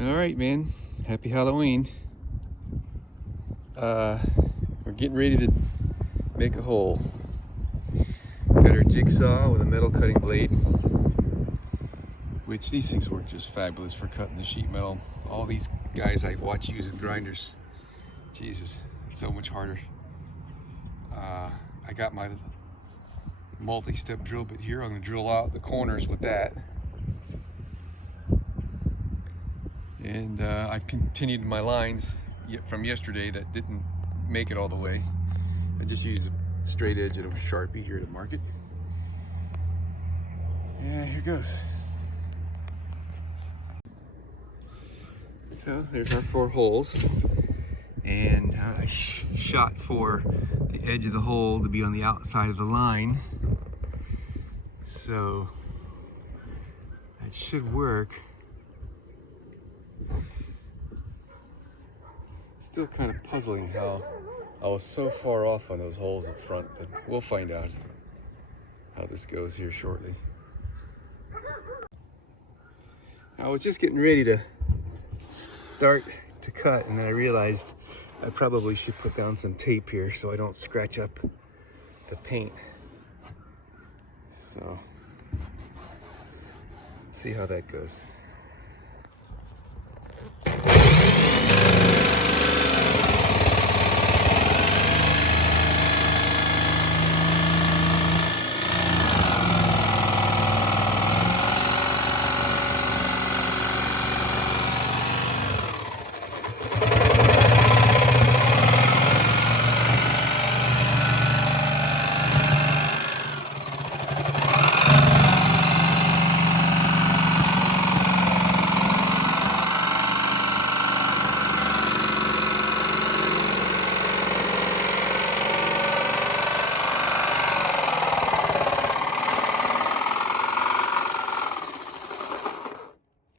All right, man. Happy Halloween. We're getting ready to make a hole. Got our jigsaw with a metal cutting blade, which these things work just fabulous for cutting the sheet metal. All these guys I watch using grinders, Jesus, it's so much harder. I got my multi-step drill bit here. I'm gonna drill out the corners with that. And I've continued my lines from yesterday that didn't make it all the way. I just used a straight edge of a Sharpie here to mark it. Yeah, here goes. So there's our 4 holes, and I shot for the edge of the hole to be on the outside of the line, so it should work. Still kind of puzzling how I was so far off on those holes up front, but we'll find out how this goes here shortly. I was just getting ready to start to cut, and then I realized I probably should put down some tape here so I don't scratch up the paint. So, see how that goes.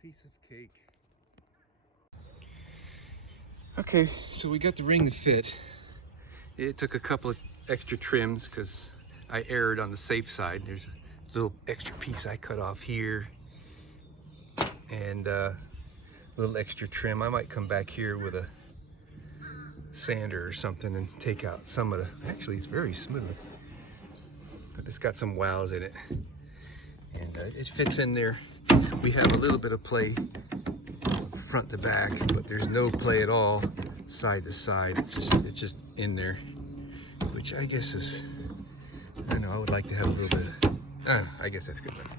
Piece of cake. Okay, so we got the ring to fit. It took a couple of extra trims because I erred on the safe side. There's a little extra piece I cut off here, and a little extra trim. I might come back here with a sander or something and take out some of the, actually it's very smooth, but it's got some wows in it, and it fits in there. We have a little bit of play front to back, but there's no play at all side to side. It's just in there, which I guess is, I don't know, I would like to have a little bit of, I guess that's good enough.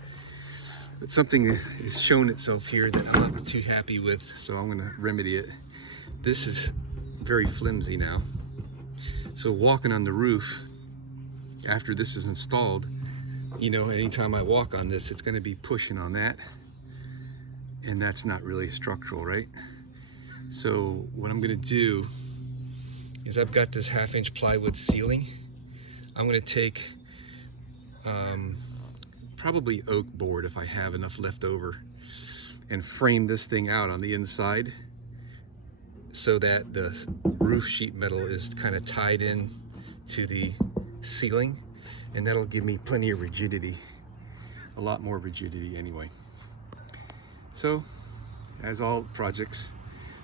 But something has shown itself here that I'm not too happy with, so I'm gonna remedy it. This is very flimsy now, so walking on the roof after this is installed, you know, anytime I walk on this, it's going to be pushing on that, and that's not really structural, right? So what I'm going to do is, I've got this 1/2-inch plywood ceiling. I'm going to take probably oak board if I have enough left over, and frame this thing out on the inside so that the roof sheet metal is kind of tied in to the ceiling, and that'll give me plenty of rigidity, a lot more rigidity anyway. So, as all projects,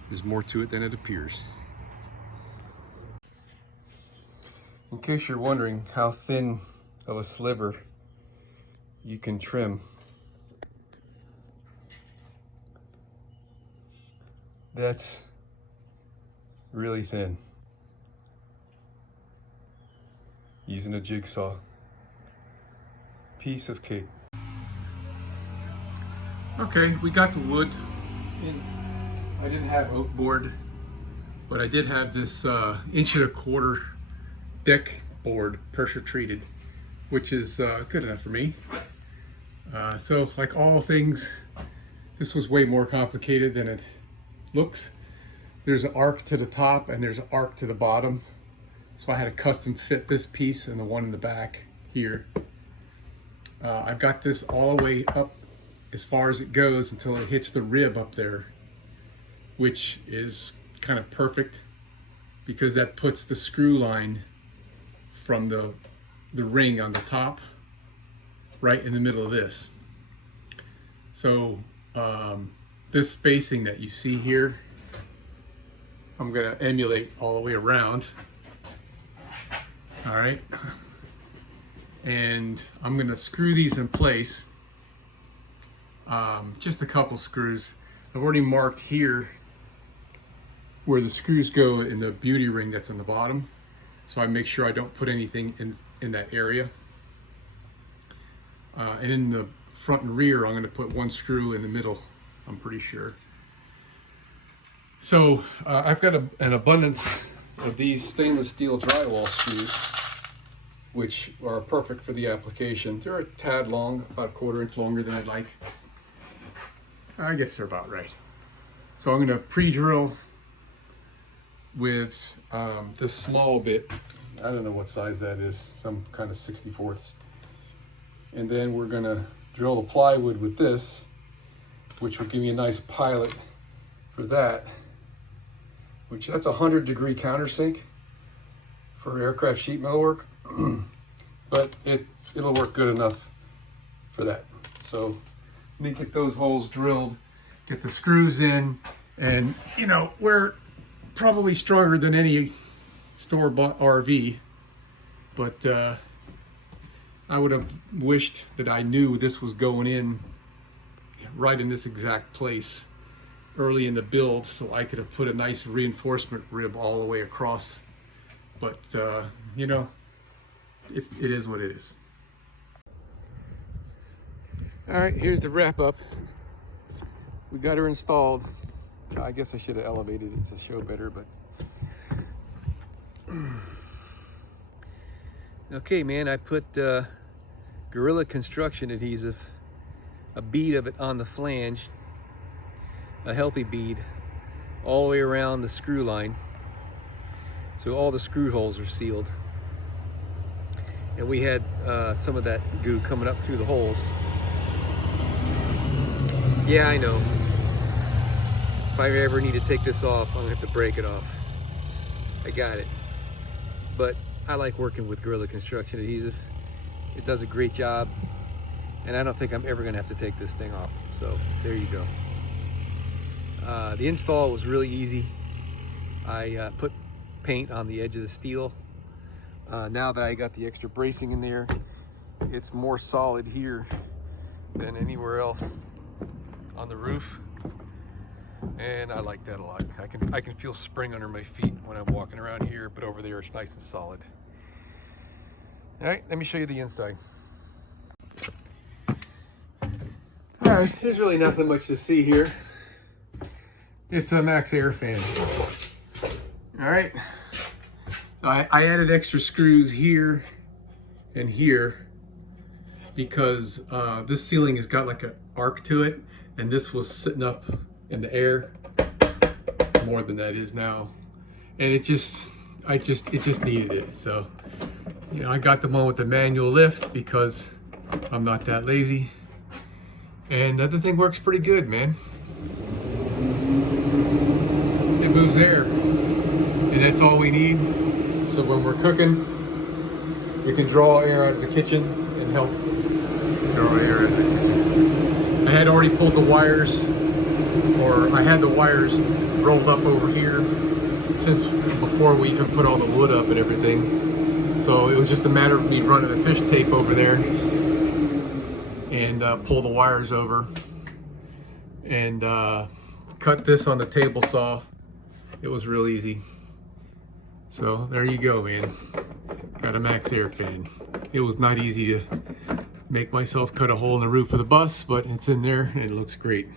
there's more to it than it appears. In case you're wondering how thin of a sliver you can trim, that's really thin, using a jigsaw. Piece of cake. Okay, we got the wood in. I didn't have oak board, but I did have this 1.25-inch deck board, pressure treated, which is good enough for me. So like all things, this was way more complicated than it looks. There's an arc to the top and there's an arc to the bottom. So I had to custom fit this piece and the one in the back here. I've got this all the way up as far as it goes until it hits the rib up there, which is kind of perfect because that puts the screw line from the ring on the top right in the middle of this. So this spacing that you see here, I'm gonna emulate all the way around. All right. And I'm gonna screw these in place. Just a couple screws. I've already marked here where the screws go in the beauty ring that's on the bottom. So I make sure I don't put anything in that area. And in the front and rear, I'm gonna put one screw in the middle, I'm pretty sure. So I've got an abundance of these stainless steel drywall screws, which are perfect for the application. They're a tad long, about 1/4 inch longer than I'd like. I guess they're about right. So I'm gonna pre-drill with this small bit. I don't know what size that is, some kind of 64ths. And then we're gonna drill the plywood with this, which will give me a nice pilot for that, which that's a 100-degree countersink for aircraft sheet metal work. But it'll work good enough for that. So let me get those holes drilled, get the screws in, and you know, we're probably stronger than any store-bought RV, but I would have wished that I knew this was going in right in this exact place early in the build, so I could have put a nice reinforcement rib all the way across. But you know, it is what it is. All right, here's the wrap up. We got her installed. I guess I should have elevated it to show better, but okay, man, I put Gorilla Construction adhesive, a bead of it on the flange, a healthy bead, all the way around the screw line, so all the screw holes are sealed. And we had some of that goo coming up through the holes. Yeah, I know. If I ever need to take this off, I'm gonna have to break it off. I got it. But I like working with Gorilla Construction adhesive. It does a great job, and I don't think I'm ever gonna have to take this thing off. So there you go. The install was really easy. I put paint on the edge of the steel. Now that I got the extra bracing in there, it's more solid here than anywhere else on the roof, and I like that a lot. I can feel spring under my feet when I'm walking around here, but over there it's nice and solid. All right, let me show you the inside. All right, there's really nothing much to see here. It's a MaxxAir Fan. All right, so I added extra screws here and here because this ceiling has got like an arc to it, and this was sitting up in the air more than that is now, and it just needed it. So, you know, I got the one with the manual lift because I'm not that lazy, and the thing works pretty good, man. It moves air, and that's all we need. So when we're cooking, we can draw air out of the kitchen and help draw air out of the kitchen. I had already pulled the wires, or I had the wires rolled up over here since before we even put all the wood up and everything. So it was just a matter of me running the fish tape over there and pull the wires over and cut this on the table saw. It was real easy. So there you go, man. Got a MaxxAir Fan. It was not easy to make myself cut a hole in the roof of the bus, but it's in there and it looks great.